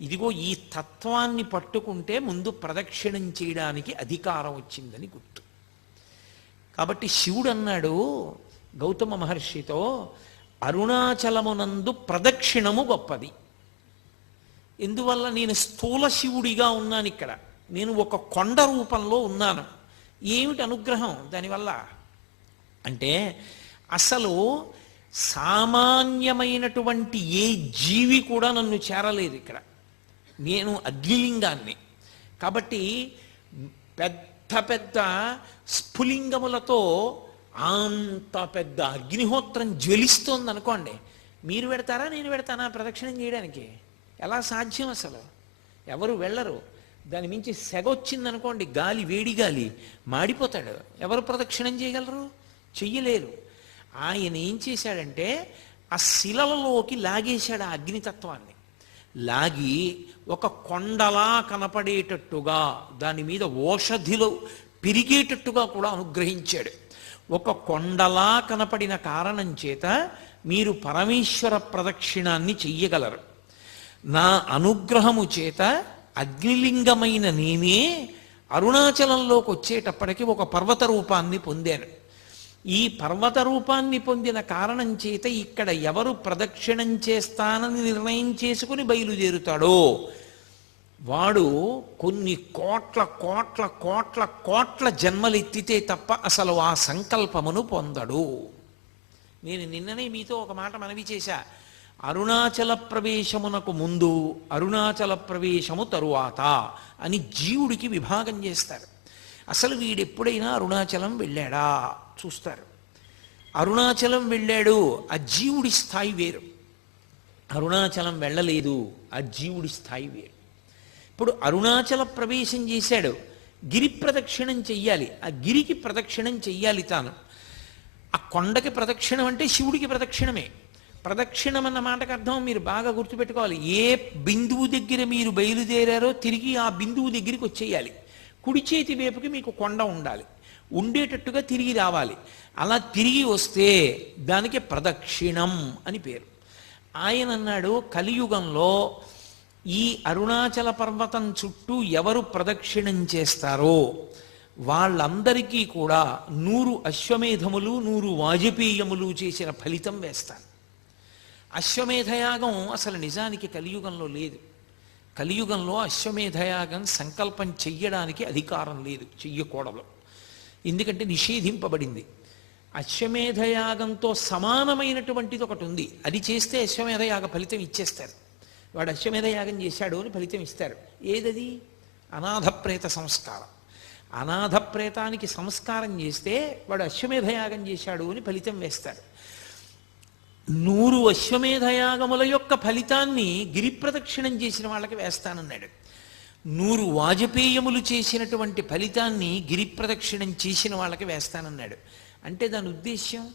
ఇదిగో ఈ తత్వాన్ని పట్టుకుంటే ముందు ప్రదక్షిణం చేయడానికి అధికారం వచ్చిందని గుర్తు. కాబట్టి శివుడు అన్నాడు గౌతమ మహర్షితో అరుణాచలమునందు ప్రదక్షిణము గొప్పది. ఎందువల్ల నేను స్థూల శివుడిగా ఉన్నాను ఇక్కడ. నేను ఒక కొండ రూపంలో ఉన్నాను. ఏమిటి అనుగ్రహం? దానివల్ల అంటే అసలు సామాన్యమైనటువంటి ఏ జీవి కూడా నన్ను చేరలేదు ఇక్కడ. నేను అగ్నిలింగాన్ని. కాబట్టి పెద్ద పెద్ద స్ఫులింగములతో అంత పెద్ద అగ్నిహోత్రం జ్వలిస్తోంది అనుకోండి మీరు పెడతారా? నేను పెడతానా? ప్రదక్షిణం చేయడానికి? ఎలా సాధ్యం అసలు? ఎవరు వెళ్ళరు. దాని మించి సెగ వచ్చిందనుకోండి గాలి వేడి గాలి మాడిపోతాడు. ఎవరు ప్రదక్షిణం చేయగలరు? చెయ్యలేరు. ఆయన ఏం చేశాడంటే ఆ శిలలలోకి లాగేశాడు ఆ అగ్నితత్వాన్ని. లాగి ఒక కొండలా కనపడేటట్టుగా దాని మీద ఓషధిలో పెరిగేటట్టుగా కూడా అనుగ్రహించాడు. ఒక కొండలా కనపడిన కారణం చేత మీరు పరమేశ్వర ప్రదక్షిణాన్ని చెయ్యగలరు. నా అనుగ్రహము చేత అగ్నిలింగమైన నేనే అరుణాచలంలోకి వచ్చేటప్పటికి ఒక పర్వత రూపాన్ని పొందాను. ఈ పర్వత రూపాన్ని పొందిన కారణం చేత ఇక్కడ ఎవరు ప్రదక్షిణం చేస్తానని నిర్ణయం చేసుకుని బయలుదేరుతాడో వాడు కొన్ని కోట్ల కోట్ల కోట్ల కోట్ల జన్మలెత్తితే తప్ప అసలు ఆ సంకల్పమును పొందడు. నేను నిన్ననే మీతో ఒక మాట మనవి చేశా. అరుణాచల ప్రవేశమునకు ముందు అరుణాచల ప్రవేశము తరువాత అని జీవుడికి విభాగం చేస్తారు. అసలు వీడెప్పుడైనా అరుణాచలం వెళ్ళాడా? చూస్తారు. అరుణాచలం వెళ్ళాడు ఆ జీవుడి స్థాయి వేరు. అరుణాచలం వెళ్ళలేదు ఆ జీవుడి స్థాయి వేరు. ఇప్పుడు అరుణాచల ప్రవేశం చేశాడు గిరి ప్రదక్షిణం చెయ్యాలి. ఆ గిరికి ప్రదక్షిణం చెయ్యాలి తాను. ఆ కొండకి ప్రదక్షిణం అంటే శివుడికి ప్రదక్షిణమే. ప్రదక్షిణం అన్న మాటకు అర్థం మీరు బాగా గుర్తుపెట్టుకోవాలి. ఏ బిందువు దగ్గర మీరు బయలుదేరారో తిరిగి ఆ బిందువు దగ్గరికి వచ్చేయాలి. కుడి చేతి వైపుకి మీకు కొండ ఉండాలి. ఉండేటట్టుగా తిరిగి రావాలి. అలా తిరిగి వస్తే దానికి ప్రదక్షిణం అని పేరు. ఆయన అన్నాడు కలియుగంలో ఈ అరుణాచల పర్వతం చుట్టూ ఎవరు ప్రదక్షిణం చేస్తారో వాళ్ళందరికీ కూడా నూరు అశ్వమేధములు నూరు వాజపేయములు చేసిన ఫలితం వేస్తాను. అశ్వమేధయాగం అసలు నిజానికి కలియుగంలో లేదు. కలియుగంలో అశ్వమేధయాగం సంకల్పం చెయ్యడానికి అధికారం లేదు చెయ్యకూడదు. ఎందుకంటే నిషేధింపబడింది. అశ్వమేధయాగంతో సమానమైనటువంటిది ఒకటి ఉంది. అది చేస్తే అశ్వమేధయాగ ఫలితం ఇచ్చేస్తారు. వాడు అశ్వమేధయాగం చేశాడు అని ఫలితం ఇస్తారు. ఏదది? అనాథప్రేత సంస్కారం. అనాథప్రేతానికి సంస్కారం చేస్తే వాడు అశ్వమేధయాగం చేశాడు అని ఫలితం వేస్తారు. నూరు అశ్వమేధయాగముల యొక్క ఫలితాన్ని గిరిప్రదక్షిణం చేసిన వాళ్ళకి వేస్తానన్నాడు. నూరు వాజపేయములు చేసినటువంటి ఫలితాన్ని గిరిప్రదక్షిణం చేసిన వాళ్ళకి వేస్తానన్నాడు. అంటే దాని ఉద్దేశ్యం?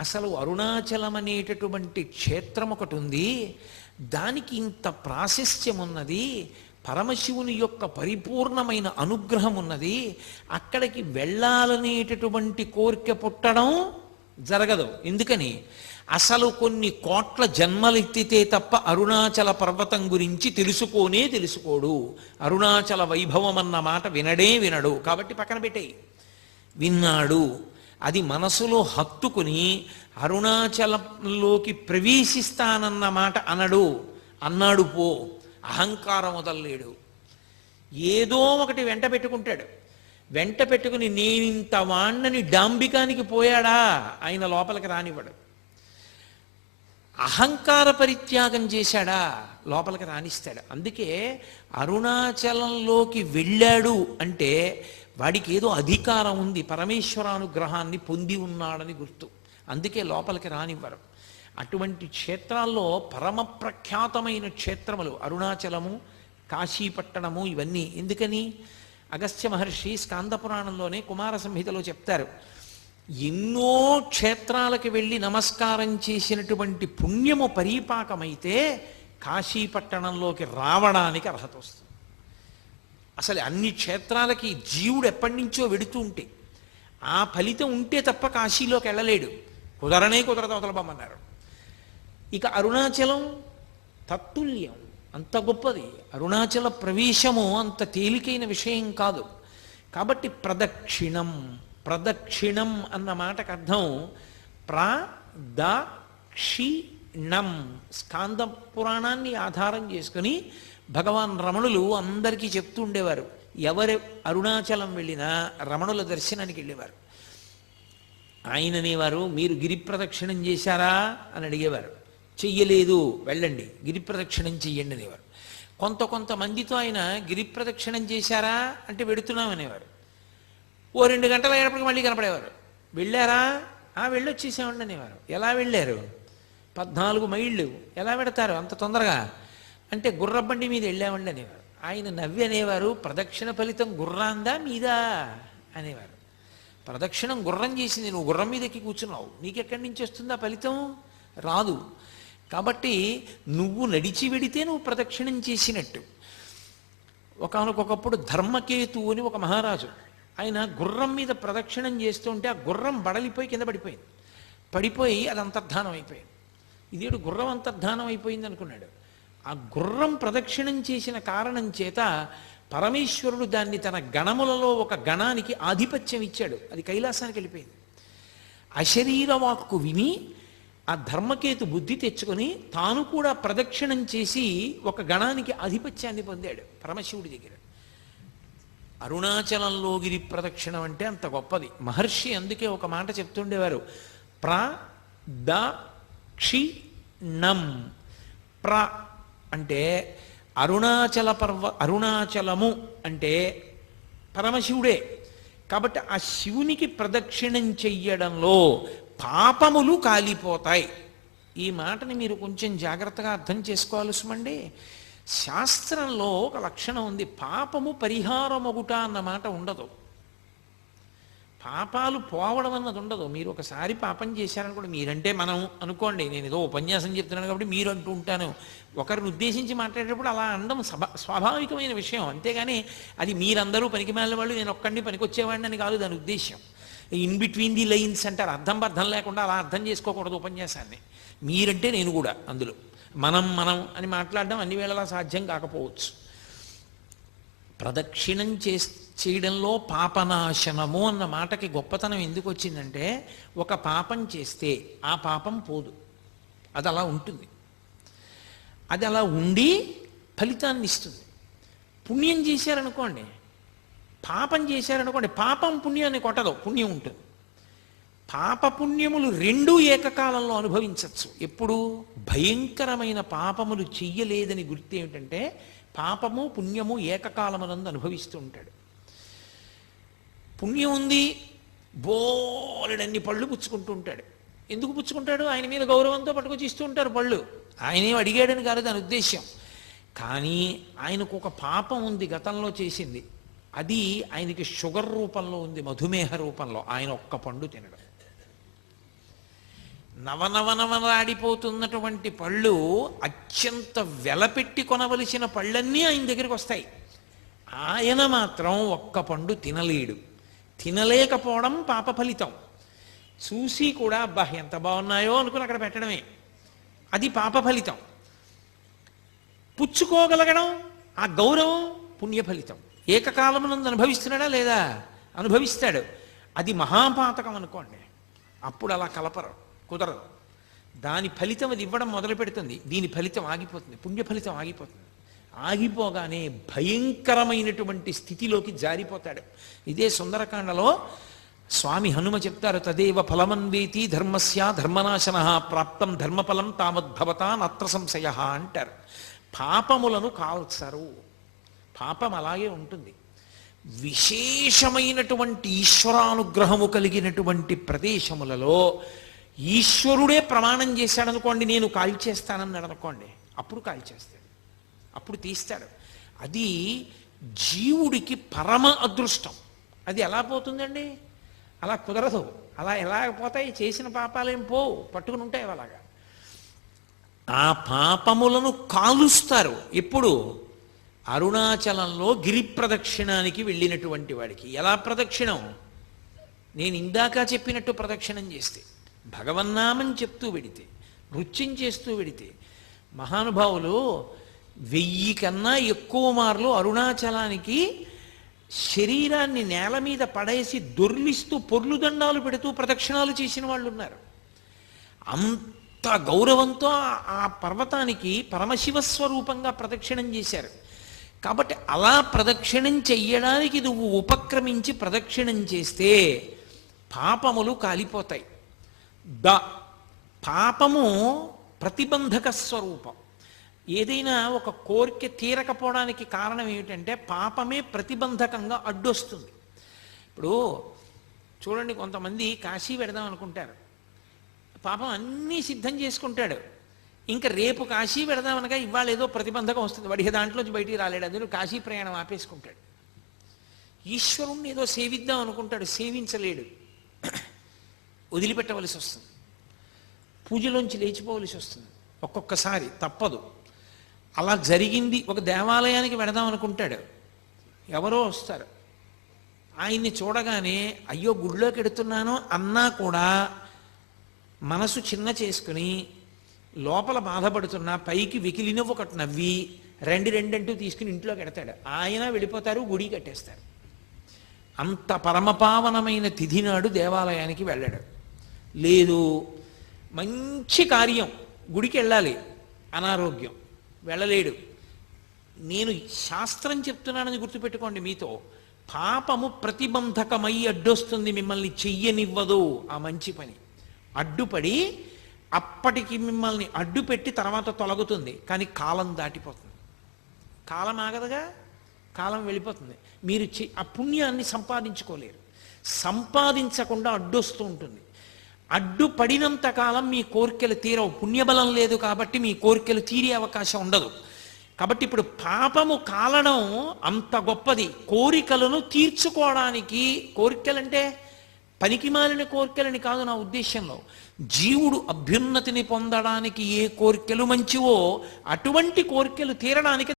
అసలు అరుణాచలం అనేటటువంటి క్షేత్రం ఒకటి ఉంది. దానికి ఇంత ప్రాశస్త్యం ఉన్నది. పరమశివుని యొక్క పరిపూర్ణమైన అనుగ్రహం ఉన్నది. అక్కడికి వెళ్ళాలనేటటువంటి కోరిక పుట్టడం జరగదు. ఎందుకని? అసలు కొన్ని కోట్ల జన్మలెత్తితే తప్ప అరుణాచల పర్వతం గురించి తెలుసుకోనే తెలుసుకోడు. అరుణాచల వైభవం అన్న మాట వినడే వినడు. కాబట్టి పక్కన పెట్టేయి. విన్నాడు. అది మనసులో హత్తుకుని అరుణాచలంలోకి ప్రవేశిస్తానన్న మాట అనడు. అన్నాడు పో. అహంకారం వదలలేడు. ఏదో ఒకటి వెంట పెట్టుకుంటాడు. వెంట పెట్టుకుని నేనింత వాణ్ణని డాంబికానికి పోయాడా? ఆయన లోపలికి రానివ్వడు. అహంకార పరిత్యాగం చేశాడా? లోపలికి రాణిస్తాడు అందుకే అరుణాచలంలోకి వెళ్ళాడు అంటే వాడికి ఏదో అధికారం ఉంది పరమేశ్వరానుగ్రహాన్ని పొంది ఉన్నాడని గుర్తు. అందుకే లోపలికి రానివ్వరు. అటువంటి క్షేత్రాల్లో పరమ ప్రఖ్యాతమైన క్షేత్రములు అరుణాచలము కాశీపట్టణము ఇవన్నీ. ఎందుకని? అగస్త్య మహర్షి స్కాంద పురాణంలోనే కుమార సంహితలో చెప్తారు ఎన్నో క్షేత్రాలకు వెళ్ళి నమస్కారం చేసినటువంటి పుణ్యము పరీపాకమైతే కాశీపట్టణంలోకి రావడానికి అర్హత వస్తుంది. అసలు అన్ని క్షేత్రాలకి జీవుడు ఎప్పటి నుంచో వెడుతూ ఉంటే ఆ ఫలితం ఉంటే తప్ప కాశీలోకి వెళ్ళలేడు. కుదరనే కుదరదు అవతలపమ్మన్నారు ఇక అరుణాచలం తత్తుల్యం. అంత గొప్పది. అరుణాచల ప్రవేశము అంత తేలికైన విషయం కాదు. కాబట్టి ప్రదక్షిణం ప్రదక్షిణం అన్న మాటకు అర్థం ప్రదక్షిణం స్కాంద పురాణాన్ని ఆధారం చేసుకుని భగవాన్ రమణులు అందరికీ చెప్తూ ఉండేవారు. ఎవరు అరుణాచలం వెళ్ళినా రమణుల దర్శనానికి వెళ్ళేవారు. ఆయన అనేవారు మీరు గిరి ప్రదక్షిణం చేశారా? అని అడిగేవారు. చెయ్యలేదు వెళ్ళండి. గిరి ప్రదక్షిణం చెయ్యండి అనేవారు. కొంత కొంతమందితో ఆయన గిరి ప్రదక్షిణం చేశారా అంటే వెడుతున్నాం అనేవారు. ఓ రెండు గంటల అయినప్పటికీ మళ్ళీ కనపడేవారు. వెళ్ళారా? ఆ వెళ్ళొచ్చేసామండి అనేవారు. ఎలా వెళ్ళారు? పద్నాలుగు మైళ్ళు. ఎలా పెడతారు అంత తొందరగా? అంటే గుర్రబండి మీద వెళ్ళామండి అనేవారు. ఆయన నవ్వి అనేవారు ప్రదక్షిణ ఫలితం గుర్రాందా మీదా? అనేవారు. ప్రదక్షిణం గుర్రం చేసింది. నువ్వు గుర్రం మీద ఎక్కి కూర్చున్నావు. నీకెక్కడి నుంచి వస్తుందా ఫలితం? రాదు. కాబట్టి నువ్వు నడిచి వెడితే నువ్వు ప్రదక్షిణం చేసినట్టు. ఒకనకొకప్పుడు ధర్మకేతు అని ఒక మహారాజు ఆయన గుర్రం మీద ప్రదక్షిణం చేస్తుంటే ఆ గుర్రం బడలిపోయి కింద పడిపోయింది. పడిపోయి అది అంతర్ధానం అయిపోయింది. ఇదేడు గుర్రం అంతర్ధానం అయిపోయింది అనుకున్నాడు. ఆ గుర్రం ప్రదక్షిణం చేసిన కారణం చేత పరమేశ్వరుడు దాన్ని తన గణములలో ఒక గణానికి ఆధిపత్యం ఇచ్చాడు. అది కైలాసానికి వెళ్ళిపోయింది. అశరీర వాక్కు విని ఆ ధర్మకేతు బుద్ధి తెచ్చుకొని తాను కూడా ప్రదక్షిణం చేసి ఒక గణానికి ఆధిపత్యాన్ని పొందాడు పరమశివుడి దగ్గర. అరుణాచలంలో గిరి ప్రదక్షిణం అంటే అంత గొప్పది. మహర్షి అందుకే ఒక మాట చెప్తుండేవారు. ప్ర ద క్షిణం ప్ర అంటే అరుణాచల పర్వ అరుణాచలము అంటే పరమశివుడే. కాబట్టి ఆ శివునికి ప్రదక్షిణం చెయ్యడంలో పాపములు కాలిపోతాయి. ఈ మాటని మీరు కొంచెం జాగ్రత్తగా అర్థం చేసుకోవాల్సిమండి శాస్త్రంలో ఒక లక్షణం ఉంది. పాపము పరిహారమగుట అన్న మాట ఉండదు. పాపాలు పోవడం అన్నది ఉండదు. మీరు ఒకసారి పాపం చేశారనుకోండి మీరంటే మనం అనుకోండి. నేను ఏదో ఉపన్యాసం చెప్తున్నాను కాబట్టి మీరు అంటూ ఉంటాను. ఒకరిని ఉద్దేశించి మాట్లాడేటప్పుడు అలా అనడం సభ స్వాభావికమైన విషయం. అంతేగాని అది మీరందరూ పనికి వాళ్ళు నేను ఒక్కడిని పనికొచ్చేవాడిని అని కాదు దాని ఉద్దేశం ఇన్ బిట్వీన్ ది లైన్స్ అంటారు అర్థం అర్థం లేకుండా అలా అర్థం చేసుకోకూడదు ఉపన్యాసాన్ని. మీరంటే నేను కూడా అందులో. మనం మనం అని మాట్లాడడం అన్ని వేళలా సాధ్యం కాకపోవచ్చు. ప్రదక్షిణం చే చేయడంలో పాపనాశనము అన్న మాటకి గొప్పతనం ఎందుకు వచ్చిందంటే ఒక పాపం చేస్తే ఆ పాపం పోదు. అది అలా ఉంటుంది. అది అలా ఉండి ఫలితాన్ని ఇస్తుంది. పుణ్యం చేశారనుకోండి పాపం చేశారనుకోండి పాపం పుణ్యాన్ని కొట్టదు పుణ్యం ఉంటుంది. పాప పుణ్యములు రెండూ ఏకకాలంలో అనుభవించవచ్చు. ఎప్పుడు? భయంకరమైన పాపములు చెయ్యలేదని గుర్తు ఏమిటంటే పాపము పుణ్యము ఏకకాలమునందు అనుభవిస్తూ ఉంటాడు. పుణ్యం ఉంది బోలెడన్ని పళ్ళు పుచ్చుకుంటూ ఉంటాడు. ఎందుకు పుచ్చుకుంటాడు? ఆయన మీద గౌరవంతో పట్టుకొచ్చి ఇస్తూ ఉంటారు పళ్ళు. ఆయనేం అడిగాడని కాదు దాని ఉద్దేశ్యం. కానీ ఆయనకు ఒక పాపం ఉంది గతంలో చేసింది. అది ఆయనకి షుగర్ రూపంలో ఉంది మధుమేహ రూపంలో. ఆయన ఒక్క పండు తినడం. నవనవనవలాడిపోతున్నటువంటి పళ్ళు అత్యంత వెలపెట్టి కొనవలసిన పళ్ళన్నీ ఆయన దగ్గరికి వస్తాయి. ఆయన మాత్రం ఒక్క పండు తినలేడు. తినలేకపోవడం పాప ఫలితం. చూసి కూడా అబ్బా ఎంత బాగున్నాయో అనుకుని అక్కడ పెట్టడమే. అది పాప ఫలితం. పుచ్చుకోగలగడం ఆ గౌరవం పుణ్య ఫలితం ఏకకాలమునందు అనుభవిస్తున్నాడా లేదా? అనుభవిస్తాడు. అది మహాపాతకం అనుకోండి. అప్పుడు అలా కలపరు కుదరదు. దాని ఫలితం అది ఇవ్వడం మొదలు పెడుతుంది. దీని ఫలితం ఆగిపోతుంది పుణ్య ఫలితం ఆగిపోతుంది. ఆగిపోగానే భయంకరమైనటువంటి స్థితిలోకి జారిపోతాడు. ఇదే సుందరకాండలో స్వామి హనుమ చెప్తారు తదేవ ఫలమన్వేతి ధర్మస్య ధర్మనాశన ప్రాప్తం ధర్మఫలం తామద్భవతా నత్ర సంశయ అంటారు. పాపములను కాల్చరు. పాపం అలాగే ఉంటుంది. విశేషమైనటువంటి ఈశ్వరానుగ్రహము కలిగినటువంటి ప్రదేశములలో ఈశ్వరుడే ప్రమాణం చేశాడనుకోండి నేను కాల్చేస్తానన్నాడు అనుకోండి అప్పుడు కాల్చేస్తాడు అప్పుడు తీస్తాడు. అది జీవుడికి పరమ అదృష్టం. అది ఎలా పోతుందండి? అలా కుదరదు. అలా ఎలా పోతాయి? చేసిన పాపాలేం పోవు. పట్టుకుని ఉంటాయి అలాగా. ఆ పాపములను కాలుస్తారు. ఎప్పుడు? అరుణాచలంలో గిరి ప్రదక్షిణానికి వెళ్ళినటువంటి వాడికి. ఎలా ప్రదక్షిణం? నేను ఇందాక చెప్పినట్టు ప్రదక్షిణం చేస్తే భగవన్నామని చెప్తూ వెడితే నృత్యం చేస్తూ వెడితే మహానుభావులు వెయ్యి కన్నా ఎక్కువ మార్లు అరుణాచలానికి శరీరాన్ని నేల మీద పడేసి దొర్లిస్తూ పొర్లు దండాలు పెడుతూ ప్రదక్షిణాలు చేసిన వాళ్ళు ఉన్నారు అంత గౌరవంతో ఆ- ఆ పర్వతానికి పరమశివ స్వరూపంగా ప్రదక్షిణం చేశారు. కాబట్టి అలా ప్రదక్షిణం చెయ్యడానికి నువ్వు ఉపక్రమించి ప్రదక్షిణం చేస్తే పాపములు కాలిపోతాయి. ద పాపము ప్రతిబంధక స్వరూపం. ఏదైనా ఒక కోరిక తీరకపోవడానికి కారణం ఏమిటంటే పాపమే ప్రతిబంధకంగా అడ్డొస్తుంది. ఇప్పుడు చూడండి కొంతమంది కాశీ పెడదాం అనుకుంటారు. పాపం అన్నీ సిద్ధం చేసుకుంటాడు. ఇంకా రేపు కాశీ పెడదామనగా ఇవాళ ఏదో ప్రతిబంధకం వస్తుంది. వాడి దాంట్లోంచి బయటికి రాలేడు. అందులో కాశీ ప్రయాణం ఆపేసుకుంటాడు. ఈశ్వరుణ్ణి ఏదో సేవిద్దాం అనుకుంటాడు. సేవించలేడు. వదిలిపెట్టవలసి వస్తుంది. పూజలోంచి లేచిపోవలసి వస్తుంది. ఒక్కొక్కసారి తప్పదు. అలా జరిగింది. ఒక దేవాలయానికి వెడదాం అనుకుంటాడు. ఎవరో వస్తారు. ఆయన్ని చూడగానే అయ్యో గుడిలోకి ఎడుతున్నాను అన్నా కూడా మనసు చిన్న చేసుకుని లోపల బాధపడుతున్నా పైకి వెకిలిన ఒకటి నవ్వి రెండు రెండంటూ తీసుకుని ఇంట్లో కడతాడు ఆయన వెళ్ళిపోతారు గుడి కట్టేస్తారు. అంత పరమపావనమైన తిథి నాడు దేవాలయానికి వెళ్ళాడు. లేదు మంచి కార్యం గుడికి వెళ్ళాలి అనారోగ్యం వెళ్ళలేడు. నేను శాస్త్రం చెప్తున్నానని గుర్తుపెట్టుకోండి మీతో. పాపము ప్రతిబంధకమై అడ్డొస్తుంది మిమ్మల్ని చెయ్యనివ్వదు ఆ మంచి పని. అడ్డుపడి అప్పటికి మిమ్మల్ని అడ్డు పెట్టి తర్వాత తొలగుతుంది కానీ కాలం దాటిపోతుంది. కాలం ఆగదుగా కాలం వెళ్ళిపోతుంది. మీరు చె- ఆ పుణ్యాన్ని సంపాదించుకోలేరు. సంపాదించకుండా అడ్డొస్తూ ఉంటుంది. అడ్డుపడినంత కాలం మీ కోరికలు తీరవు. పుణ్యబలం లేదు కాబట్టి మీ కోరికలు తీరే అవకాశం ఉండదు. కాబట్టి ఇప్పుడు పాపము కాలడం అంత గొప్పది. కోరికలను తీర్చుకోవడానికి కోరికలంటే పనికి మాలిన కోరికలని కాదు నా ఉద్దేశంలో జీవుడు అభ్యున్నతిని పొందడానికి ఏ కోరికలు మంచివో అటువంటి కోరికలు తీరడానికి